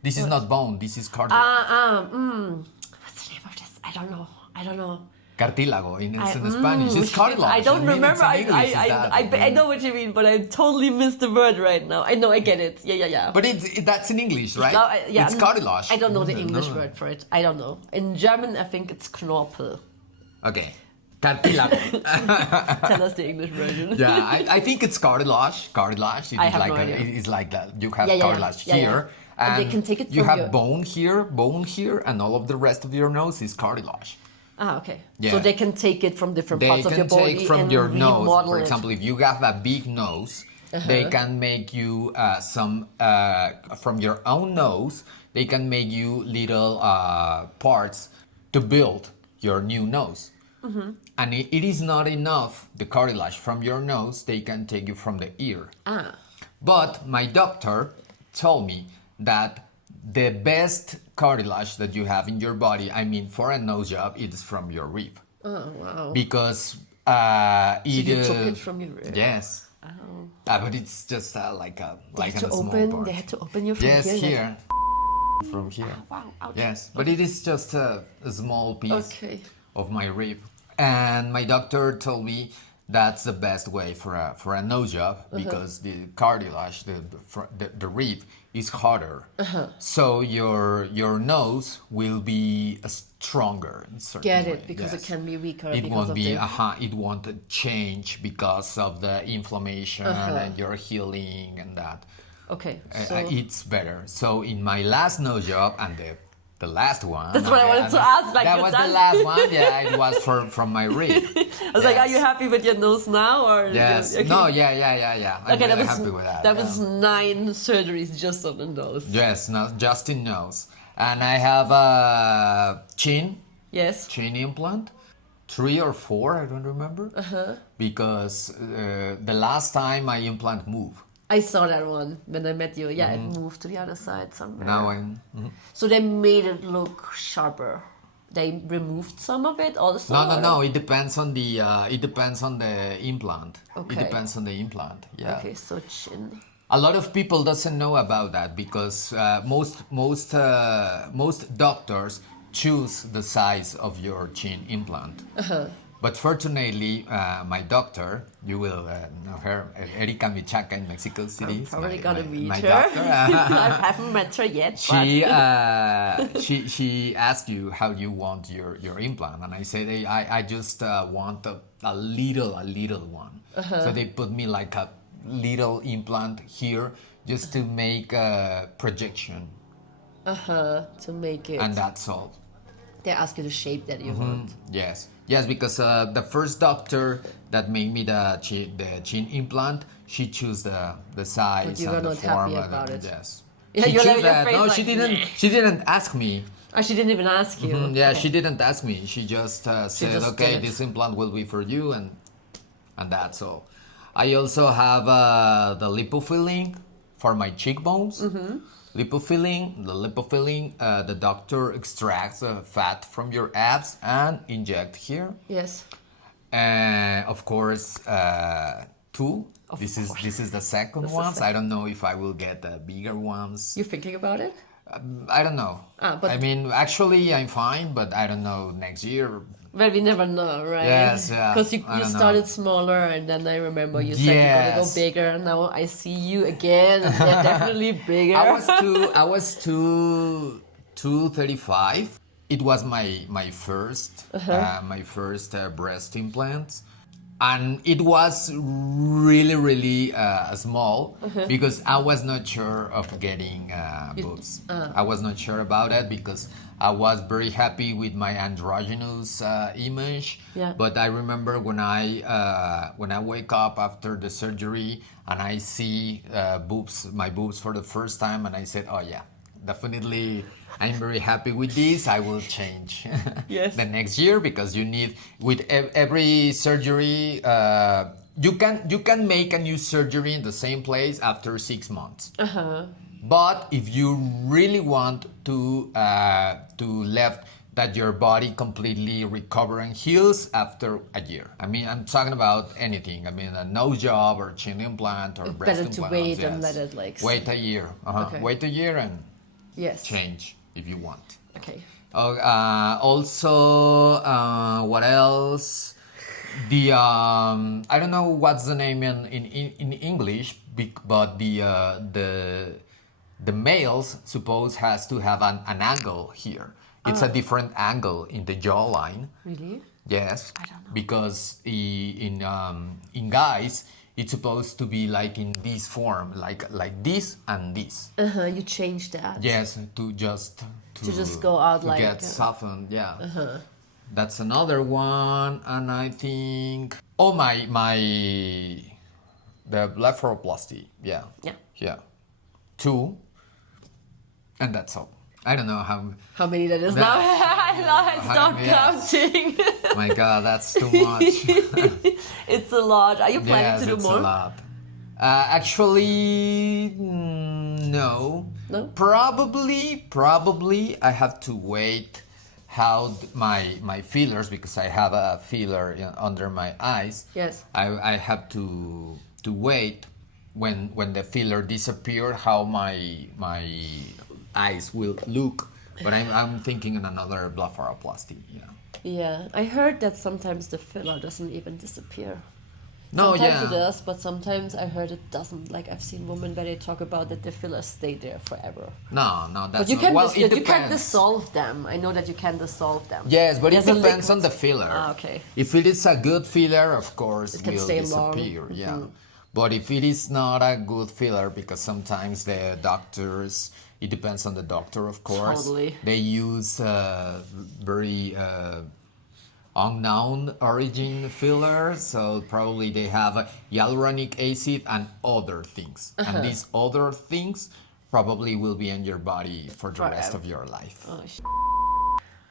this is not bone. This is cartilage. What's the name of this? I don't know. Cartílago in Spanish. It's cartilage. I don't remember. I know what you mean, but I totally missed the word right now. I know, I get it. Yeah. But that's in English, right? No, it's cartilage. I don't know the English word for it. I don't know. In German, I think it's Knorpel. Okay. Cartílago. Tell us the English version. Yeah, I think it's cartilage. Cartilage. It's like that. You have cartilage here. And they can take it from you have bone here, and all of the rest of your nose is cartilage. Okay. Yeah. So they can take it from different parts of your body. They can take from your nose. For it. example, if you have a big nose, they can make you some from your own nose. They can make you little parts to build your new nose. And it is not enough, the cartilage from your nose. They can take you from the ear. But my doctor told me that the best cartilage that you have in your body, I mean, for a nose job, it is from your rib. Oh, wow. Because you took it from your rib? Yes. Oh. But it's just like a small part. They had to open you from here? Yes, here. From here. Oh, wow. Ouch. Yes, but it is just a small piece Okay. of my rib. And my doctor told me that's the best way for a nose job because the cartilage, the rib is harder. So your nose will be stronger in certain Get way. it, because it Yes. can be weaker It because won't of be the... it won't change because of the inflammation and your healing and that. Okay, so... It's better. So in my last nose job and the last one. That's what I wanted to ask. Like, that you're was done? the last one. Yeah, it was from my rib. I was like, are you happy with your nose now? Or Yes. okay. No. Yeah. I'm Okay, really happy with that. That was 9 surgeries just on the nose. Yes. No, just in nose, and I have a chin implant, 3 or 4. I don't remember. Because the last time my implant moved. I saw that one when I met you. Yeah, it moved to the other side somewhere. Now So they made it look sharper. They removed some of it also. No. It depends on the implant. Okay. It depends on the implant. Yeah. Okay, so chin. A lot of people doesn't know about that because most doctors choose the size of your chin implant. But fortunately, my doctor, you will know her, Erika Michaca in Mexico City. I'm probably gonna meet my her. doctor. I haven't met her yet. She asked you how you want your implant, and I said, hey, I just want a little one. So they put me like a little implant here just to make a projection. To make it. And that's all. They ask you the shape that you want. Yes, because the first doctor that made me the chin implant, she chose the size But you and were the not form. happy about it. Yes. Yeah, She you're chose like, your that. face No, like, she didn't. "Meh." She didn't ask me. She didn't even ask you. Yeah, she didn't ask me. She just said, just "Okay, did it. this implant will be for you," and that's all. I also have the lipofilling for my cheekbones. Lipofilling, the doctor extracts fat from your abs and inject here. Yes. Of course, 2. This is the second ones. I don't know if I will get the bigger ones. You thinking about it? I don't know. But I mean, actually, I'm fine, but I don't know next year. Well, we never know, right? Yes, yeah. Because I you don't started know. smaller, and then I remember you said you're gonna go Yes. bigger, and now I see you again, and they're definitely bigger. I was 235. It was my first breast implant, and it was really small because I was not sure of getting boobs. I was not sure about it because I was very happy with my androgynous image. Yeah. But I remember when I wake up after the surgery and I see my boobs for the first time, and I said, oh yeah, definitely I'm very happy with this. I will change Yes. the next year because you need with every surgery. You can make a new surgery in the same place after 6 months. But if you really want to left that your body completely recover and heals after a year. I mean, I'm talking about anything. I mean, a nose job or chin implant or breast better implant. to wait and let it like... Wait a year. Okay. Wait a year and Yes. change if you want. Okay. Also, what else? The I don't know what's the name in English, but the males suppose has to have an angle here. It's a different angle in the jawline. Really? Yes. I don't know. Because in guys, it's supposed to be like in this form, like this and this. You changed that. Yes, to just go out to like, get softened. Yeah. That's another one, and I think the blepharoplasty. Yeah. Yeah. 2, and that's all. I don't know how. How many that is now? I know, I stopped counting. My God, that's too much. It's a lot. Are you planning to do more? Yes, it's a lot. Actually, no. No? Probably I have to wait how my fillers, because I have a filler under my eyes. Yes. I have to wait when the filler disappear how my eyes will look. But I'm thinking in another blepharoplasty. Yeah. Yeah, I heard that sometimes the filler doesn't even disappear. No, Sometimes yeah. it does, but sometimes I heard it doesn't. Like I've seen women where they talk about that the fillers stay there forever. No, that's But you not. can Well, it you can depends. dissolve them. I know that you can dissolve them. Yes, but it There's a depends on liquid- the filler. Ah, okay. If it is a good filler, of course, It can will stay long. disappear. Yeah. But if it is not a good filler, because sometimes the doctors, it depends on the doctor, of course. Totally. They use very unknown origin fillers, so probably they have hyaluronic acid and other things. And these other things probably will be in your body for the rest Forever. of your life. Oh,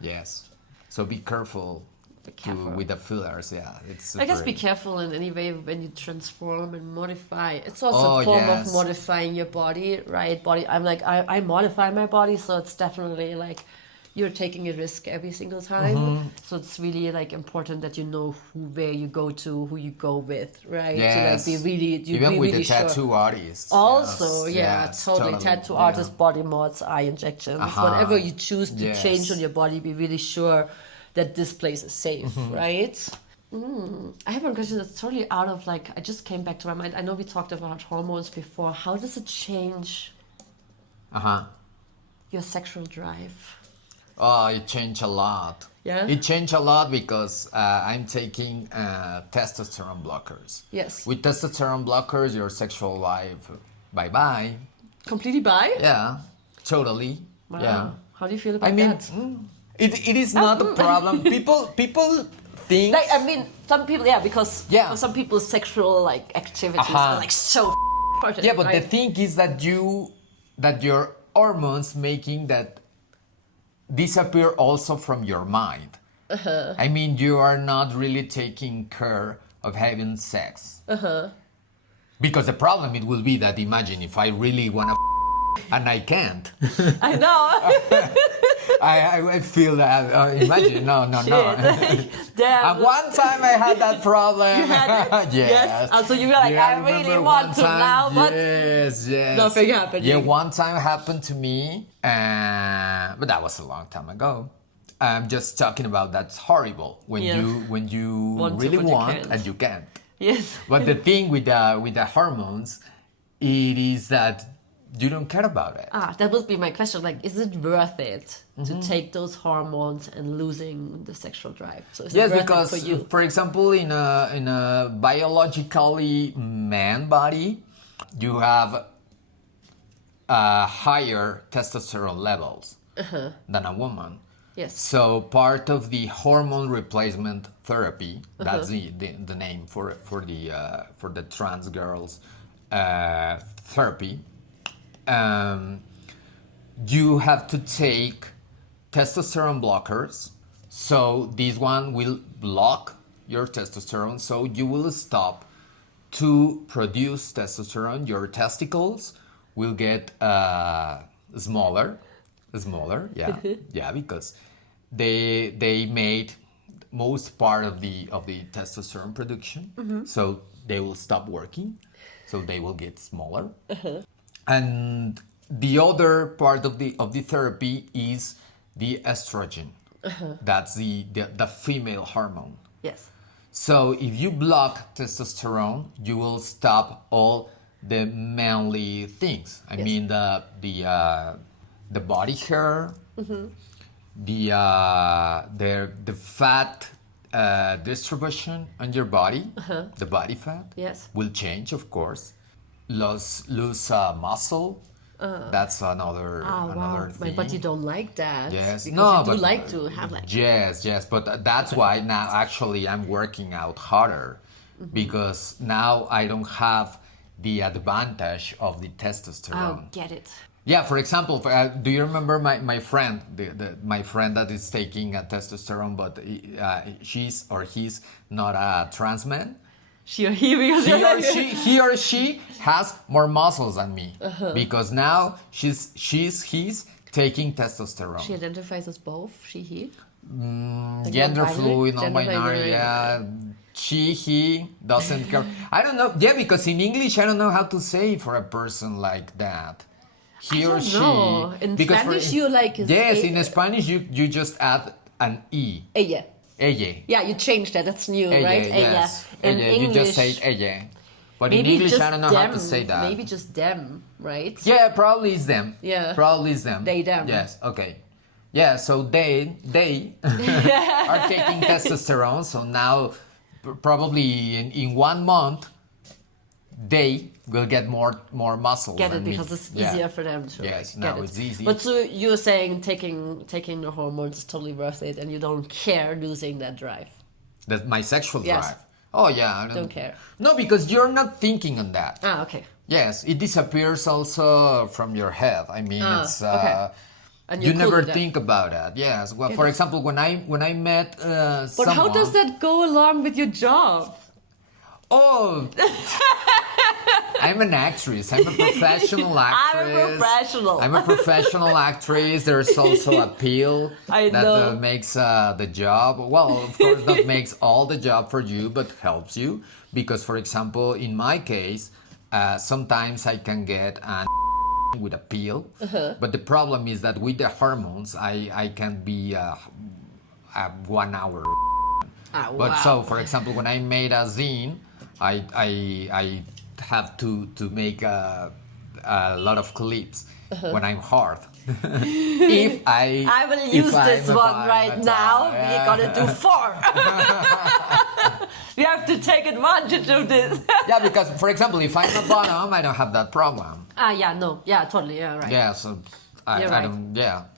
Yes. So be careful, careful. with the fillers. Yeah, it's. I guess super- be careful in any way when you transform and modify. It's also Oh, a form yes. of modifying your body, right? I'm like, I modify my body, so it's definitely like you're taking a risk every single time. Mm-hmm. So it's really like important that you know where you go to, who you go with, right? Yes. To like be really, you Even be with really the tattoo artists. Also, yes, yeah, yes, totally. Tattoo yeah. artists, body mods, eye injections, Uh-huh. whatever you choose to Yes. change on your body, be really sure that this place is safe, Mm-hmm. right? I have one question that's totally out of like, I just came back to my mind. I know we talked about hormones before. How does it change your sexual drive? Oh, it changed a lot. Yeah? It changed a lot because I'm taking testosterone blockers. Yes. With testosterone blockers, your sexual life, bye-bye. Completely bi? Yeah, totally. Wow. Yeah. How do you feel about I mean, that? it is not a problem. People think. Like, I mean, some people, yeah, because Yeah. for some people's sexual like activities are like so important. Yeah, but right? the thing is that your hormones making that disappear also from your mind. I mean, you are not really taking care of having sex. Because the problem it will be that imagine if I really wanna and I can't. I know. I feel that. Imagine, no. Damn. And one time I had that problem. You had it? Yes. Yes. And so you were like, Yeah, I really remember want one to time- now, but yes. nothing happened. Yeah, one time happened to me, but that was a long time ago. I'm just talking about that's horrible when Yeah. you Want to, really but you want can't. and you can't. Yes. But the thing with the hormones, it is that you don't care about it. That would be my question. Like, is it worth it to take those hormones and losing the sexual drive? So is Yes, it worth because it for you? for example, in a biologically man body, you have higher testosterone levels than a woman. Yes. So part of the hormone replacement therapy, that's the name for the trans girls therapy. You have to take testosterone blockers. So this one will block your testosterone, so you will stop to produce testosterone. Your testicles will get smaller, yeah, because they made most part of the testosterone production, so they will stop working, so they will get smaller. And the other part of the therapy is the estrogen. That's the female hormone. Yes. So if you block testosterone, you will stop all the manly things. I mean the body hair, the fat distribution on your body, the body fat Yes. will change, of course. Lose muscle. That's another thing. But you don't like that. Yes, Because no, you do but like to have like. yes, but that's why now actually I'm working out harder because now I don't have the advantage of the testosterone. Oh, get it. Yeah, for example, do you remember my friend, my friend that is taking a testosterone, but she's or he's not a trans man? She or he, because He or she has more muscles than me because now he's taking testosterone. She identifies as both, she, he. Like Gender non-binary? fluid, Gender non-binary, binary. yeah. She, he doesn't care. I don't know. Yeah, because in English I don't know how to say for a person like that. He I or don't she. know. In Because Spanish you like is yes, a- in Spanish you just add an e. Yeah. ella. Yeah, you changed that. That's new, Ella, right? yes. In Ella. English, You just say ella. But maybe in English, just I don't know them. how to say that. Maybe just them, right? Yeah, probably it's them. Yeah. Probably it's them. They, them. Yes, okay. Yeah, so they are taking testosterone. So now, probably in 1 month, they will get more muscles. Get it than me. because it's Yeah. easier for them to Yes, get now it. it's easy. But so you're saying taking the hormones is totally worth it, and you don't care losing that drive. That's my sexual Yes. drive. Oh yeah, I Don't care. No, because you're not thinking on that. Ah, okay. Yes, it disappears also from your head. I mean, it's okay. And you you're cool never with that. think about it. Yes. Well, for example, when I met But someone. how does that go along with your job? Oh, I'm an actress. I'm a professional actress. I'm a professional. I'm a professional actress. There's also a pill I that know. makes the job. Well, of course, not makes all the job for you, but helps you. Because, for example, in my case, sometimes I can get an with a pill. But the problem is that with the hormones, I can be 1 hour. Ah, But wow. so, for example, when I made a zine, I have to make a lot of clips when I'm hard. If I will use this one right now. Yeah. We're gonna do 4. You have to take advantage of this. Yeah, because for example, if I'm a bottom, I don't have that problem. Totally, yeah, right. Yeah, so You're right.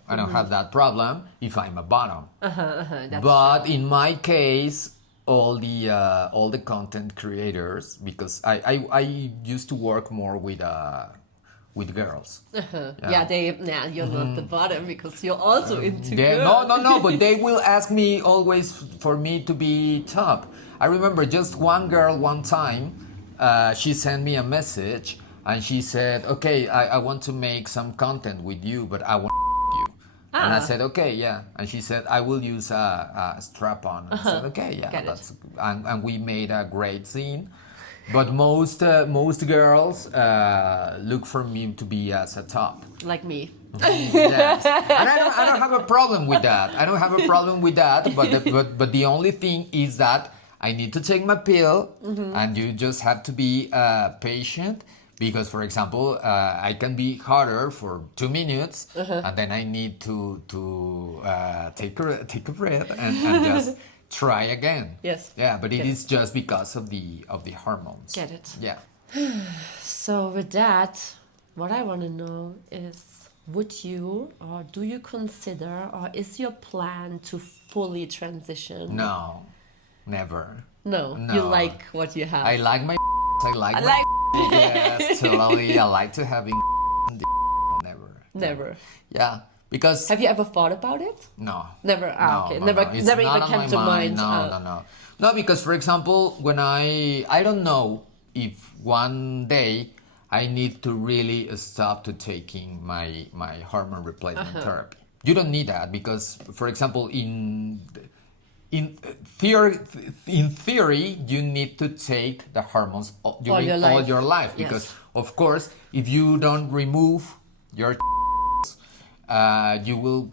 I don't have that problem if I'm a bottom. That's But in my case, all the content creators, because I used to work more with girls. you're not the bottom because you're also into Yeah, girls. no, but they will ask me always for me to be top. I remember just one girl one time, she sent me a message and she said, okay, I want to make some content with you, but I want you. And I said, okay, yeah. And she said, I will use a strap-on. I said, okay, yeah. Get it. And we made a great scene. But most girls look for me to be as a top. Like me. Yes. And I don't have a problem with that. I don't have a problem with that. But the only thing is that I need to take my pill, and you just have to be patient. Because, for example, I can be harder for 2 minutes, and then I need to take a breath and just try again. Yes. Yeah, but it is just because of the hormones. Get it. Yeah. So with that, what I want to know is, would you or do you consider or is your plan to fully transition? No, never. No. No. You like what you have. I like my. I like. I my like Yes, totally. I like to have never. never. Yeah, because Have you ever thought about it? no. Never. No, Okay. no, Never. no. It's Never not even on came my to mind. No, because for example, when I don't know if one day I need to really stop to taking my hormone replacement therapy. You don't need that because, for example, in theory, you need to take the hormones during all your life Yes. because, of course, if you don't remove your you will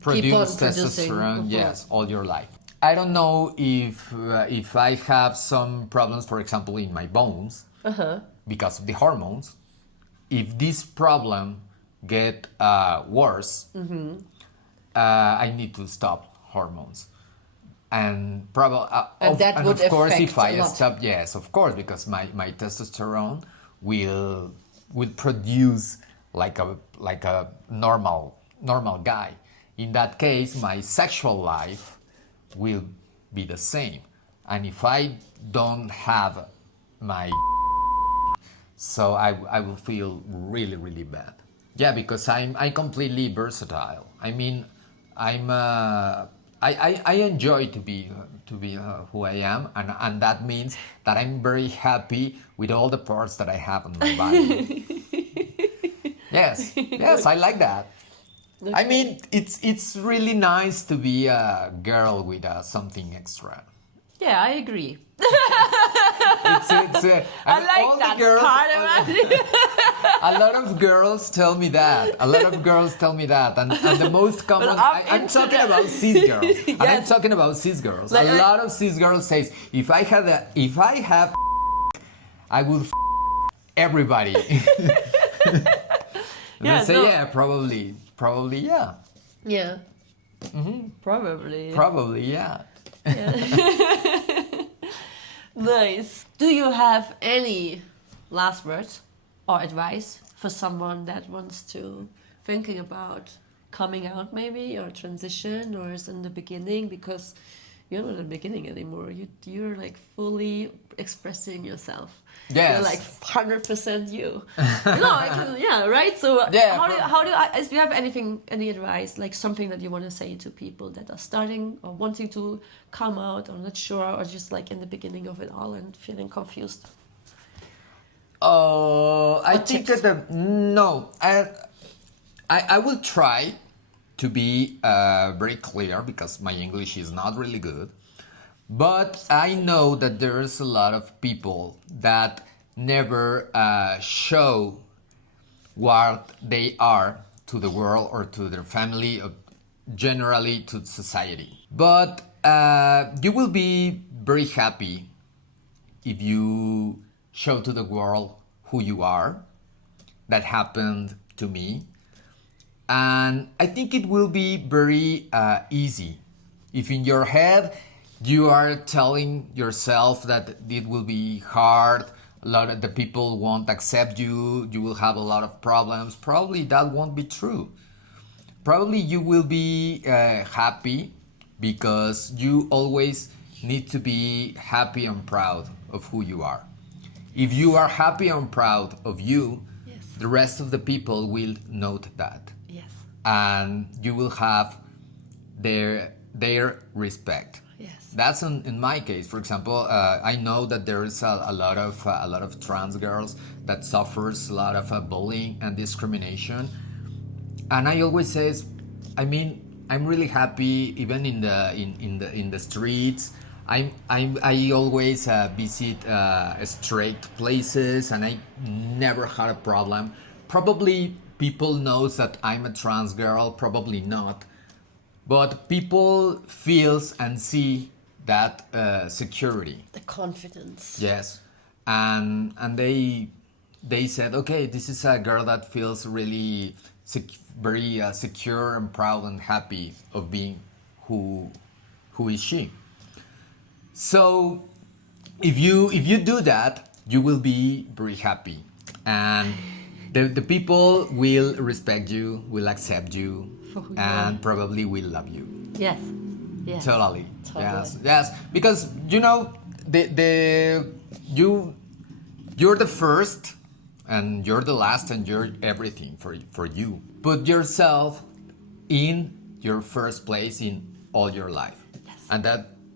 produce producing, testosterone, yes, all your life. I don't know if I have some problems, for example, in my bones because of the hormones. If this problem get worse, I need to stop hormones. And probably, that would of course, affect if I a lot. stop, yes, of course, because my testosterone will produce like a normal guy. In that case, my sexual life will be the same. And if I don't have my, so I will feel really, really bad. Yeah, because I'm completely versatile. I mean, I enjoy to be who I am, and that means that I'm very happy with all the parts that I have on my body. Yes, I like that. I mean, it's really nice to be a girl with something extra. Yeah, I agree. I like all that the girls, part about it. a lot of girls tell me that. A lot of girls tell me that, and the most common. Well, I'm talking about cis girls. And I'm Yes. talking about cis girls. Like, a lot of cis girls says, if I have, I would everybody. And Yeah, I say, no. yeah, probably, yeah, Yeah. Probably. probably, yeah. Nice. Do you have any last words or advice for someone that wants to thinking about coming out maybe or transition or is in the beginning because you're not in the beginning anymore. You're like fully expressing yourself. Yes. You're like 100% you. No, yeah, right. So Yeah, how do you have any advice, like something that you want to say to people that are starting or wanting to come out or not sure or just like in the beginning of it all and feeling confused? I think tips? that I will try to be very clear because my English is not really good. But I know that there's a lot of people that never show what they are to the world or to their family or generally to society. But you will be very happy if you show to the world who you are. That happened to me. And I think it will be very easy if in your head you are telling yourself that it will be hard, a lot of the people won't accept you, you will have a lot of problems. Probably that won't be true. Probably you will be happy because you always need to be happy and proud of who you are. If you are happy and proud of you, Yes. the rest of the people will note that. Yes. And you will have their respect. Yes. That's in my case. For example, I know that there is a lot of trans girls that suffers a lot of bullying and discrimination, and I always says, I mean, I'm really happy even in the streets. I always visit straight places, and I never had a problem. Probably people knows that I'm a trans girl. Probably not. But people feels and see that security. The confidence. Yes, and they said, okay, this is a girl that feels really very secure and proud and happy of being who is she. So if you do that, you will be very happy, and the people will respect you, will accept you, and probably will love you. Yes. Yes. Totally. Totally. Yes. Because you know you're the first and you're the last and you're everything for you. Put yourself in your first place in all your life. Yes. And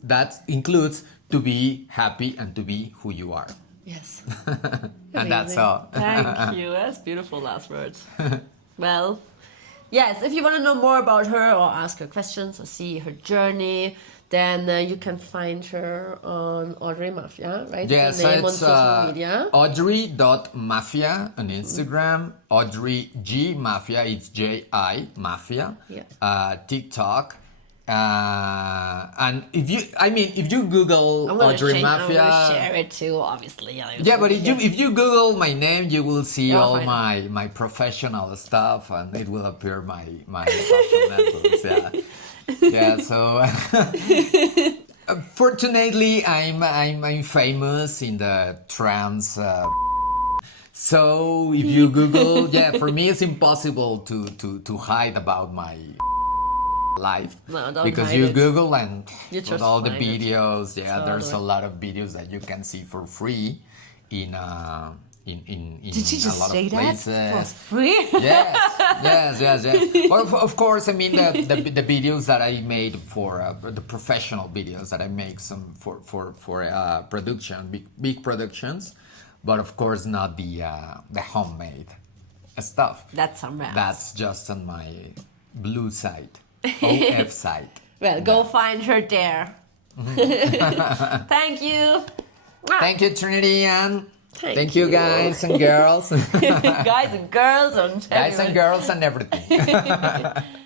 that includes to be happy and to be who you are. Yes. And that's Amazing. all. Thank you. That's beautiful last words. Well, yes, if you want to know more about her or ask her questions or see her journey, then you can find her on Audrey Mafia, right? Yes, the name it's on social media. Audrey.mafia on Instagram. Audrey G Mafia, it's J-I Mafia. Yeah. TikTok. And if you Google Audrey Mafia, I'm gonna share it too, obviously. yeah, but if you Google my name, you will see You'll all find my professional stuff, and it will appear my social networks. Yeah. So fortunately, I'm famous in the trans. So if you Google, for me it's impossible to hide about my life, No, don't because hide you it. Google and You put just all the find it. videos. Yeah, there's a Totally. lot of videos that you can see for free in Did you a just lot say of that? places. For free? Yes. Well, of course, I mean the videos that I made for the professional videos that I make some for production, big productions, but of course not the homemade stuff. That's somewhere else. That's just on my blue site, OF site. Well, go find her there. Thank you. Thank you, Trinity, and Thank you you. guys and girls. Guys and girls and Guys and girls and everything.